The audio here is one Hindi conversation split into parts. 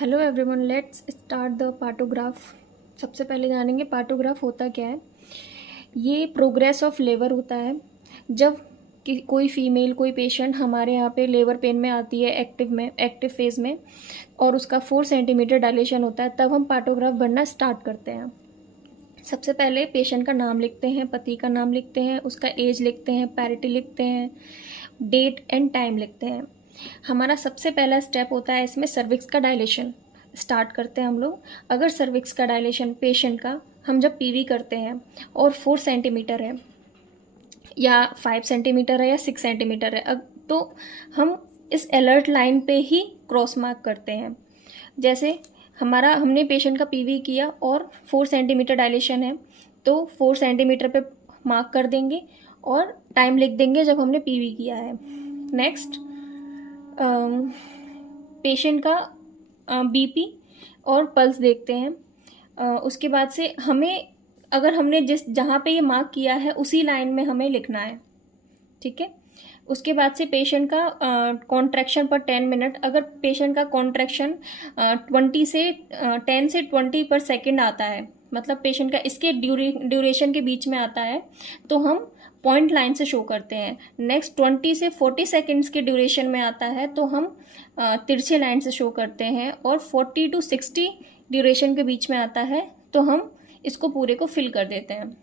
Hello everyone, let's start the partograph. सबसे पहले जानेंगे पार्टोग्राफ होता क्या है। ये प्रोग्रेस ऑफ लेबर होता है। जब कोई फीमेल कोई पेशेंट हमारे यहाँ पे लेबर पेन में आती है एक्टिव फेज में और उसका 4 सेंटीमीटर डायलेशन होता है, तब हम पार्टोग्राफ भरना स्टार्ट करते हैं। सबसे पहले पेशेंट का नाम लिखते हैं, पति का नाम लिखते हैं, उसका एज लिखते हैं, पैरिटी लिखते हैं, डेट एंड टाइम लिखते हैं। हमारा सबसे पहला स्टेप होता है इसमें सर्विक्स का डायलेशन। स्टार्ट करते हैं हम लोग। अगर सर्विक्स का डायलेशन पेशेंट का हम जब पीवी करते हैं और 4 सेंटीमीटर है या 5 सेंटीमीटर है या 6 सेंटीमीटर है, अब तो हम इस अलर्ट लाइन पे ही क्रॉस मार्क करते हैं। जैसे हमने पेशेंट का पीवी किया और 4 सेंटीमीटर डायलेशन है, तो 4 सेंटीमीटर पे मार्क कर देंगे और टाइम लिख देंगे जब हमने पीवी किया है। नेक्स्ट, पेशेंट का बीपी और पल्स देखते हैं। उसके बाद से हमें, अगर हमने जहाँ पे ये मार्क किया है उसी लाइन में हमें लिखना है, ठीक है। उसके बाद से पेशेंट का कॉन्ट्रैक्शन पर 10 मिनट, अगर पेशेंट का कॉन्ट्रैक्शन 10 से 20 पर सेकेंड आता है, मतलब पेशेंट का इसके ड्यूरेशन के बीच में आता है, तो हम पॉइंट लाइन से शो करते हैं। नेक्स्ट 20 से 40 सेकेंड्स के ड्यूरेशन में आता है तो हम तिरछे लाइन से शो करते हैं, और 40 to 60 ड्यूरेशन के बीच में आता है तो हम इसको पूरे को फिल कर देते हैं।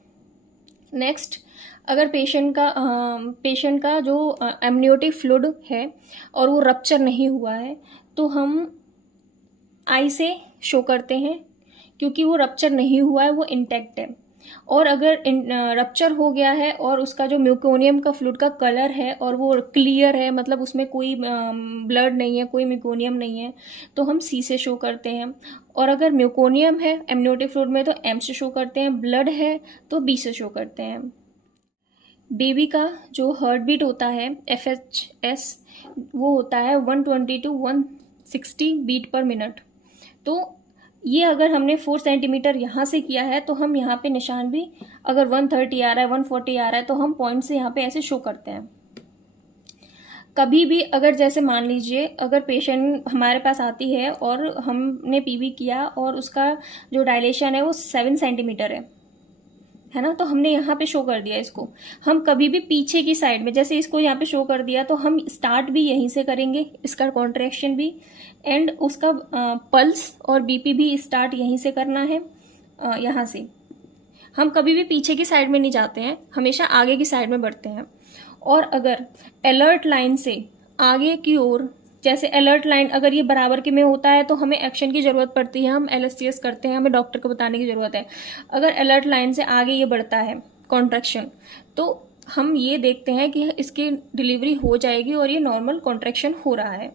नेक्स्ट, अगर पेशेंट का जो एमनियोटिक फ्लूइड है और वो रप्चर नहीं हुआ है तो हम आई से शो करते हैं, क्योंकि वो रप्चर नहीं हुआ है, वो इंटैक्ट है। और अगर रप्चर हो गया है और उसका जो म्यूकोनियम का फ्लूइड का कलर है और वो क्लियर है, मतलब उसमें कोई ब्लड नहीं है, कोई म्यूकोनियम नहीं है, तो हम सी से शो करते हैं। और अगर म्यूकोनियम है एमनियोटिक फ्लूइड में तो एम से शो करते हैं, ब्लड है तो बी से शो करते हैं। बेबी का जो हार्ट बीट होता है FHS, वो होता है 120 to 160 बीट पर मिनट। तो ये अगर हमने 4 सेंटीमीटर यहाँ से किया है तो हम यहाँ पे निशान भी, अगर 130 आ रहा है 140 आ रहा है तो हम पॉइंट से यहाँ पे ऐसे शो करते हैं। कभी भी अगर जैसे मान लीजिए अगर पेशेंट हमारे पास आती है और हमने पीवी किया और उसका जो डायलेशन है वो 7 सेंटीमीटर है ना, तो हमने यहाँ पे शो कर दिया इसको। हम कभी भी पीछे की साइड में, जैसे इसको यहाँ पे शो कर दिया तो हम स्टार्ट भी यहीं से करेंगे, इसका कॉन्ट्रैक्शन भी, एंड उसका पल्स और बीपी भी स्टार्ट यहीं से करना है, यहाँ से। हम कभी भी पीछे की साइड में नहीं जाते हैं, हमेशा आगे की साइड में बढ़ते हैं। और अगर अलर्ट लाइन से आगे की ओर, जैसे अलर्ट लाइन अगर ये बराबर के में होता है तो हमें एक्शन की ज़रूरत पड़ती है, हम LSTS करते हैं, हमें डॉक्टर को बताने की ज़रूरत है। अगर अलर्ट लाइन से आगे ये बढ़ता है कॉन्ट्रैक्शन, तो हम ये देखते हैं कि इसकी डिलीवरी हो जाएगी और ये नॉर्मल कॉन्ट्रैक्शन हो रहा है।